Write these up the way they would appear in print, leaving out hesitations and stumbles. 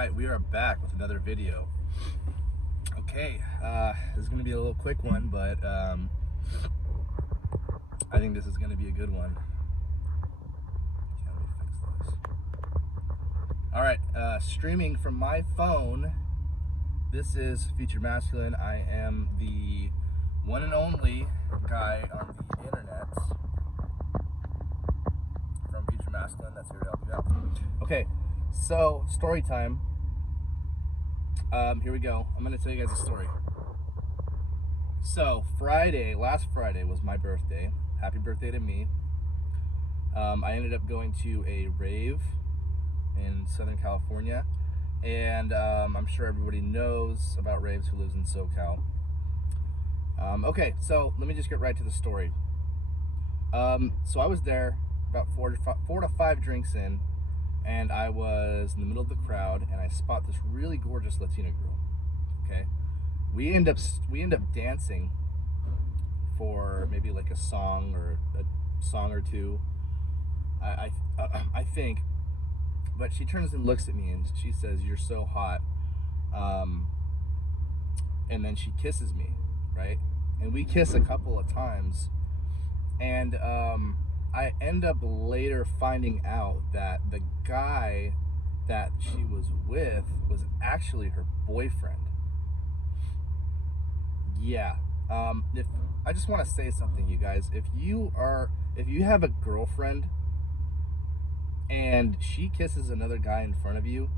right, we are back with another video. Okay, this is going to be a little quick one, but I think this is going to be a good one. Okay, let me fix this. All right, streaming from my phone. This is Future Masculine. I am the one and only guy on the internet from Future Masculine that's here to help you out. Okay, so story time. Here we go. I'm going to tell you guys a story. So last Friday was my birthday. Happy birthday to me. I ended up going to a rave in Southern California, and I'm sure everybody knows about raves who lives in SoCal. Okay, so let me just get right to the story. So I was there about four to five drinks in, and I was in the middle of the crowd, and I spot this really gorgeous Latina girl. Okay, we end up dancing for maybe like a song or two. I think, but she turns and looks at me and she says, "You're so hot," and then she kisses me, right? And we kiss a couple of times, and I end up later finding out that the guy that she was with was actually her boyfriend. Yeah. If I just want to say something, you guys, if you have a girlfriend and she kisses another guy in front of you,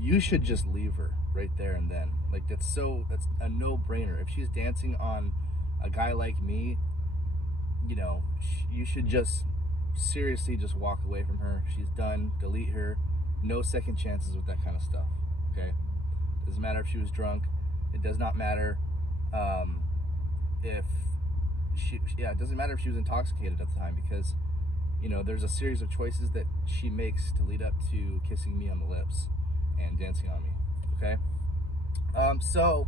you should just leave her right there and then. Like, that's a no-brainer. If she's dancing on a guy like me, you should just seriously just walk away from her. She's done. Delete her. No second chances with that kind of stuff. Okay? Doesn't matter if she was drunk. It does not matter if it doesn't matter if she was intoxicated at the time, because there's a series of choices that she makes to lead up to kissing me on the lips and dancing on me. Okay? So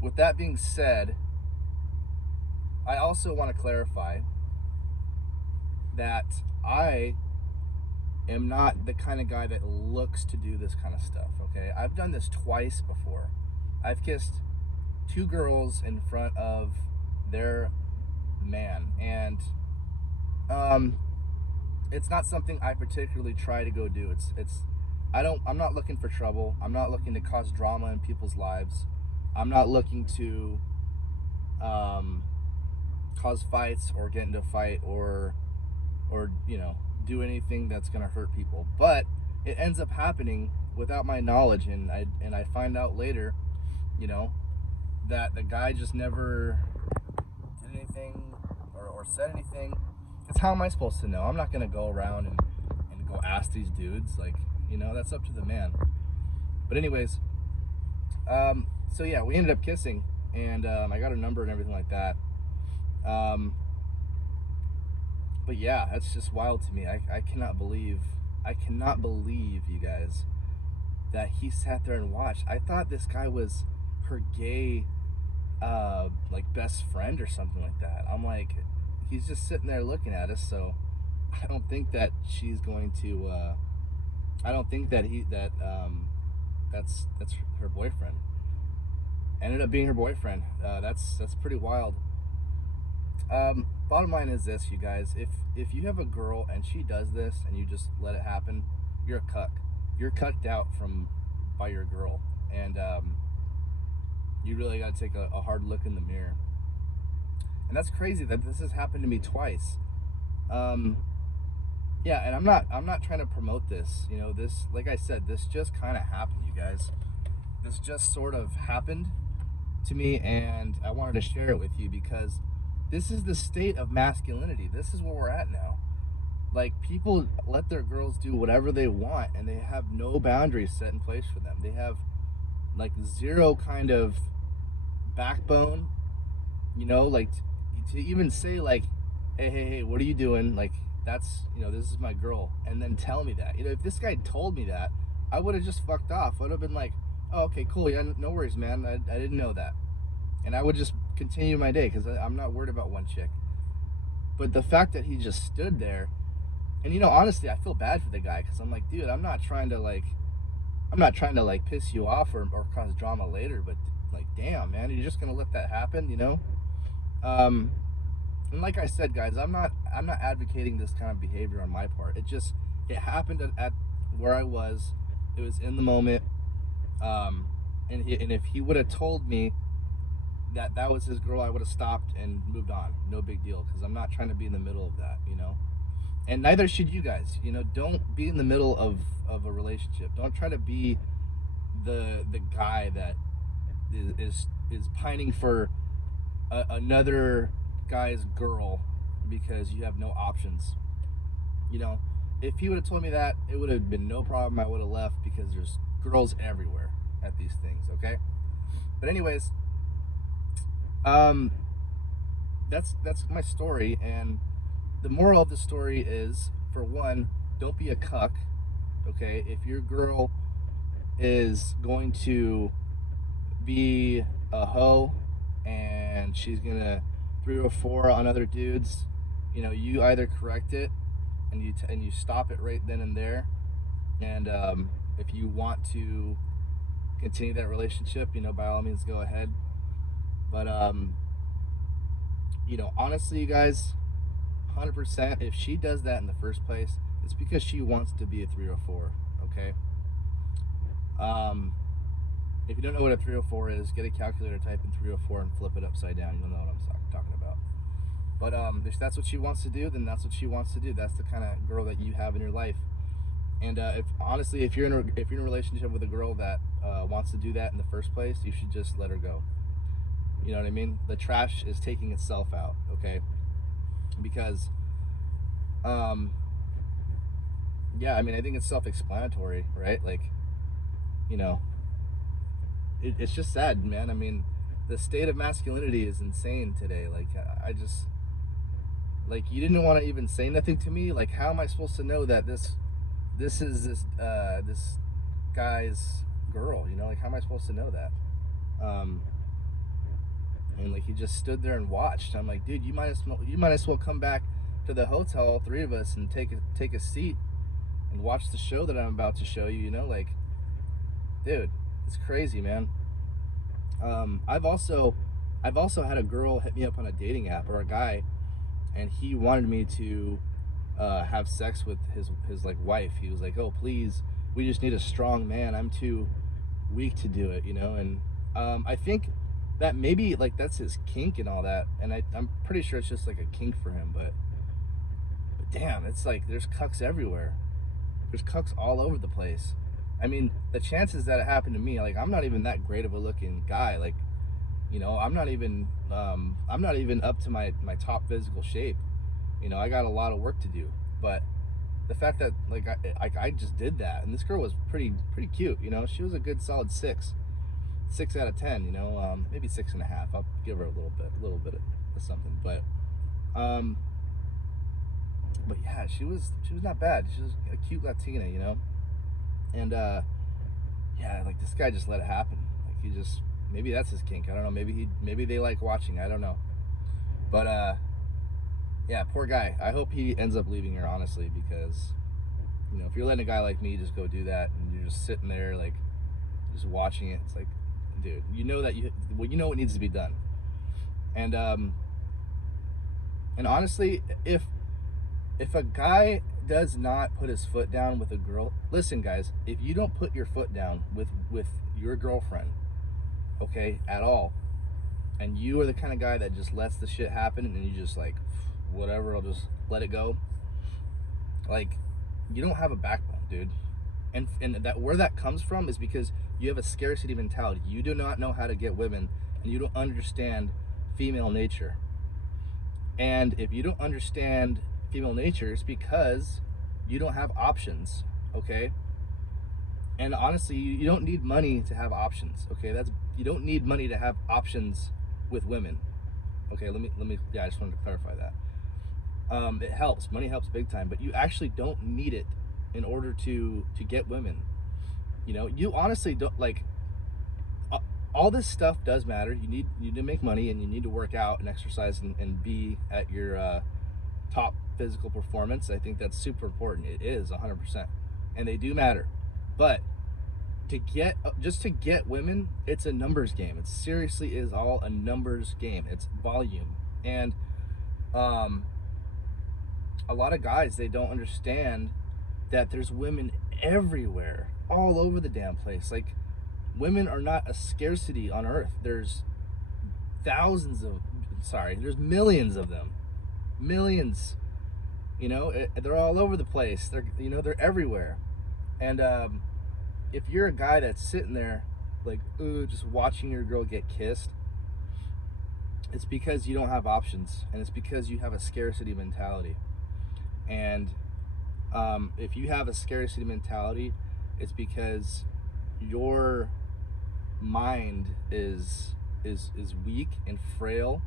with that being said, I also want to clarify that I am not the kind of guy that looks to do this kind of stuff. Okay? I've done this twice before. I've kissed two girls in front of their man, and it's not something I particularly try to go do. I'm not looking for trouble. I'm not looking to cause drama in people's lives. I'm not looking to cause fights or get into a fight or do anything that's gonna hurt people. But it ends up happening without my knowledge, and I find out later, that the guy just never did anything or said anything. It's how am I supposed to know? I'm not gonna go around and go ask these dudes. Like, that's up to the man. But anyways, so yeah, we ended up kissing, and I got her number and everything like that. But yeah, that's just wild to me. I cannot believe, you guys, that he sat there and watched. I thought this guy was her gay like best friend or something like that. I'm like, he's just sitting there looking at us, so I don't think that she's going to I don't think that that's her boyfriend. Ended up being her boyfriend. That's pretty wild. Bottom line is this, you guys, if you have a girl and she does this and you just let it happen, you're a cuck. You're cucked out by your girl, and you really got to take a hard look in the mirror. And that's crazy that this has happened to me twice. Yeah, and I'm not trying to promote this. This, like I said, this just kind of happened, you guys. This just sort of happened to me, and I wanted to share it with you because this is the state of masculinity. This is where we're at now. Like, people let their girls do whatever they want, and they have no boundaries set in place for them. They have like zero kind of backbone, like to even say like, hey, what are you doing? Like, that's, this is my girl, and then tell me that. If this guy told me that, I would have just fucked off. I would have been like, oh, okay, cool, yeah, no worries, man. I didn't know that, and I would just continue my day because I'm not worried about one chick. But the fact that he just stood there, and honestly, I feel bad for the guy because I'm like, dude, I'm not trying to like I'm not trying to like piss you off or cause drama later, but like, damn, man, you're just gonna let that happen, you know? Um, and like I said, guys, I'm not advocating this kind of behavior on my part. It happened at where I was. It was in the moment. Um, and if he would have told me that that was his girl, I would have stopped and moved on. No big deal, because I'm not trying to be in the middle of that, you know. And neither should you guys. You know, don't be in the middle of a relationship. Don't try to be the guy that is pining for another guy's girl because you have no options. You know, if he would have told me that, it would have been no problem. I would have left because there's girls everywhere at these things. Okay, but anyways, um, that's my story, and the moral of the story is, for one, don't be a cuck. Okay, if your girl is going to be a hoe and she's gonna 3 or 4 on other dudes, you know, you either correct it and you stop it right then and there. And if you want to continue that relationship, you know, by all means, go ahead. But you know, honestly, you guys, 100%, if she does that in the first place, it's because she wants to be a 304. Okay. Um, if you don't know what a 304 is, get a calculator, type in 304, and flip it upside down. You'll know what I'm talking about. But if that's what she wants to do, then that's what she wants to do. That's the kind of girl that you have in your life. And if honestly, if you're in a relationship with a girl that wants to do that in the first place, you should just let her go. You know what I mean? The trash is taking itself out. Okay, because um, yeah, I mean, I think it's self-explanatory, right? Like, you know, it's just sad, man. I mean, the state of masculinity is insane today. Like, I just, like, you didn't want to even say nothing to me. Like, how am I supposed to know that this is this guy's girl? You know, like, how am I supposed to know that? Um, and like, he just stood there and watched. I'm like, dude, you might as well come back to the hotel, all 3 of us, and take a seat and watch the show that I'm about to show you. You know, like, dude, it's crazy, man. I've also had a girl hit me up on a dating app, or a guy, and he wanted me to have sex with his like wife. He was like, "Oh, please, we just need a strong man. I'm too weak to do it," you know. And I think that maybe like that's his kink and all that, and I'm pretty sure it's just like a kink for him. But damn, it's like there's cucks everywhere. There's cucks all over the place. I mean, the chances that it happened to me, like, I'm not even that great of a looking guy. Like, you know, I'm not even up to my top physical shape. You know, I got a lot of work to do. But the fact that like I just did that, and this girl was pretty cute. You know, she was a good solid 6 out of 10. You know, maybe 6.5. I'll give her a little bit of something. Um, but yeah, she was not bad. She was a cute Latina. You know, and yeah, like, this guy just let it happen. Like, he just, maybe that's his kink. I don't know. Maybe they like watching. I don't know. But yeah, poor guy. I hope he ends up leaving her, honestly, because, you know, if you're letting a guy like me just go do that and you're just sitting there like just watching it, it's like, dude, you know that you know what needs to be done. And honestly, if a guy does not put his foot down with a girl, listen, guys, if you don't put your foot down with your girlfriend, okay, at all, and you are the kind of guy that just lets the shit happen and you just like, whatever, I'll just let it go, like, you don't have a backbone, dude. And that, where that comes from, is because you have a scarcity mentality. You do not know how to get women, and you don't understand female nature. And if you don't understand female nature, it's because you don't have options, okay? And honestly, you don't need money to have options, okay? You don't need money to have options with women. Okay, let me yeah, I just wanted to clarify that. It helps. Money helps big time, but you actually don't need it in order to get women. You know, you honestly don't, like, all this stuff does matter. You need to make money, and you need to work out and exercise and be at your top physical performance. I think that's super important. It is 100%, and they do matter. But just to get women, it's a numbers game. It seriously is all a numbers game. It's volume. And um a lot of guys, they don't understand that there's women everywhere, all over the damn place. Like, women are not a scarcity on earth. There's there's millions of them. Millions. They're all over the place. They're everywhere. And if you're a guy that's sitting there like, ooh, just watching your girl get kissed, it's because you don't have options, and it's because you have a scarcity mentality. And if you have a scarcity mentality, it's because your mind is weak and frail,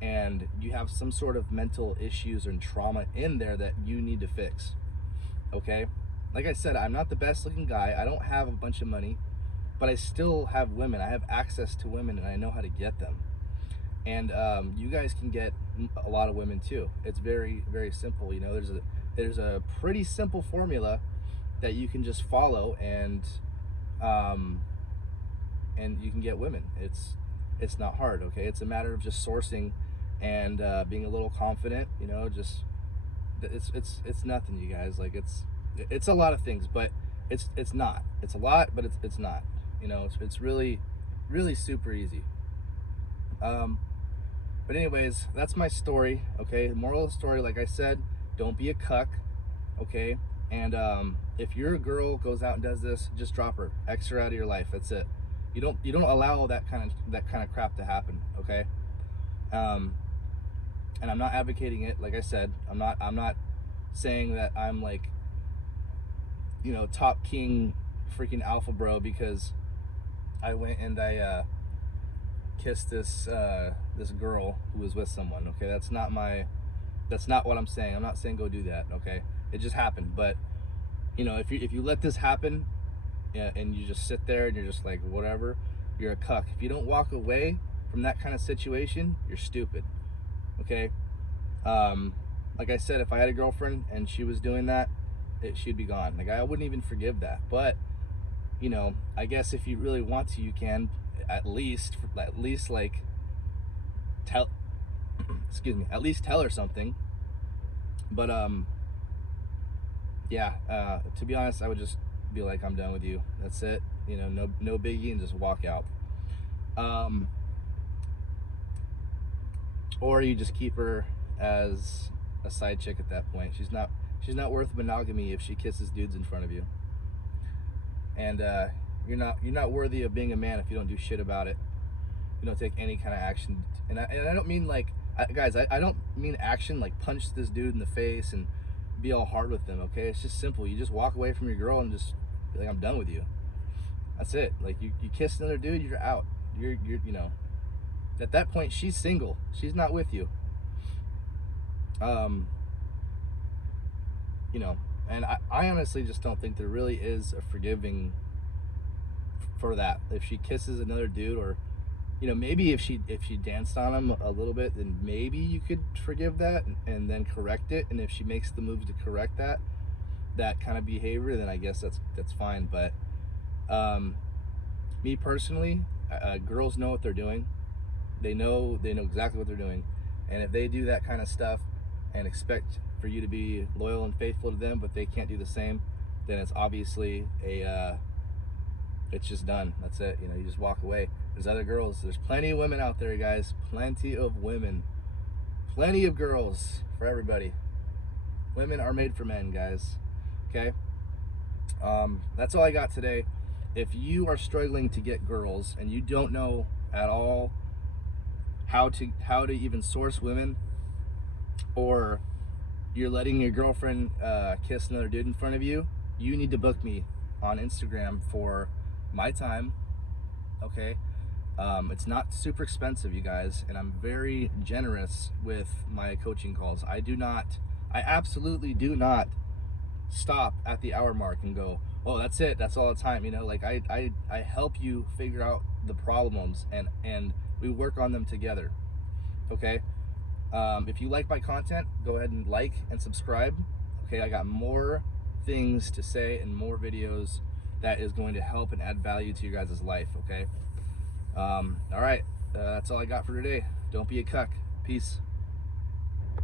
and you have some sort of mental issues and trauma in there that you need to fix. Okay? Like I said, I'm not the best looking guy. I don't have a bunch of money, but I still have women. I have access to women, and I know how to get them. And you guys can get a lot of women too. It's very, very simple. There's a pretty simple formula that you can just follow, and you can get women. It's not hard. Okay, it's a matter of just sourcing and being a little confident. Just it's nothing, you guys. Like, it's a lot of things, but it's not. It's a lot, but it's not. It's really, really super easy. But anyways, that's my story. Okay, the moral of the story, like I said, don't be a cuck. Okay, and if your girl goes out and does this, just drop her, X her out of your life. That's it. You don't allow that kind of crap to happen. Okay. And I'm not advocating it. Like I said, I'm not saying that I'm like, top king freaking alpha bro because I went and I kissed this girl who was with someone. Okay, that's not what I'm saying. I'm not saying go do that. Okay, it just happened. But if you let this happen, and you just sit there and you're just like, whatever, you're a cuck. If you don't walk away from that kind of situation, you're stupid. Okay. Like I said, if I had a girlfriend and she was doing that, she'd be gone. Like, I wouldn't even forgive that. But I guess if you really want to, you can at least like tell excuse me, at least tell her something. But yeah, to be honest, I would just be like, I'm done with you. That's it. No biggie, and just walk out. Or you just keep her as a side chick at that point. She's not worth monogamy if she kisses dudes in front of you. And you're not worthy of being a man if you don't do shit about it. You don't take any kind of action. And I don't mean like, guys, I don't mean action like punch this dude in the face and be all hard with them. Okay, it's just simple. You just walk away from your girl and just be like, I'm done with you. That's it. Like, you kiss another dude, you're out. You're at that point, she's single. She's not with you. And I honestly just don't think there really is a forgiving for that. If she kisses another dude, or maybe if she danced on him a little bit, then maybe you could forgive that and then correct it. And if she makes the moves to correct that kind of behavior, then I guess that's fine. But me personally, girls know what they're doing. They know exactly what they're doing. And if they do that kind of stuff and expect for you to be loyal and faithful to them, but they can't do the same, then it's obviously it's just done. That's it. You just walk away. There's other girls. There's plenty of women out there, guys. Plenty of women. Plenty of girls for everybody. Women are made for men, guys. Okay? That's all I got today. If you are struggling to get girls and you don't know at all how to even source women, or you're letting your girlfriend kiss another dude in front of you, you need to book me on Instagram for my time. Okay? It's not super expensive, you guys, and I'm very generous with my coaching calls. I absolutely do not stop at the hour mark and go, oh, that's it, that's all the time. Like, I help you figure out the problems, and we work on them together. Okay? If you like my content, go ahead and like and subscribe. Okay, I got more things to say and more videos that is going to help and add value to your guys' life, okay? All right, that's all I got for today. Don't be a cuck. Peace.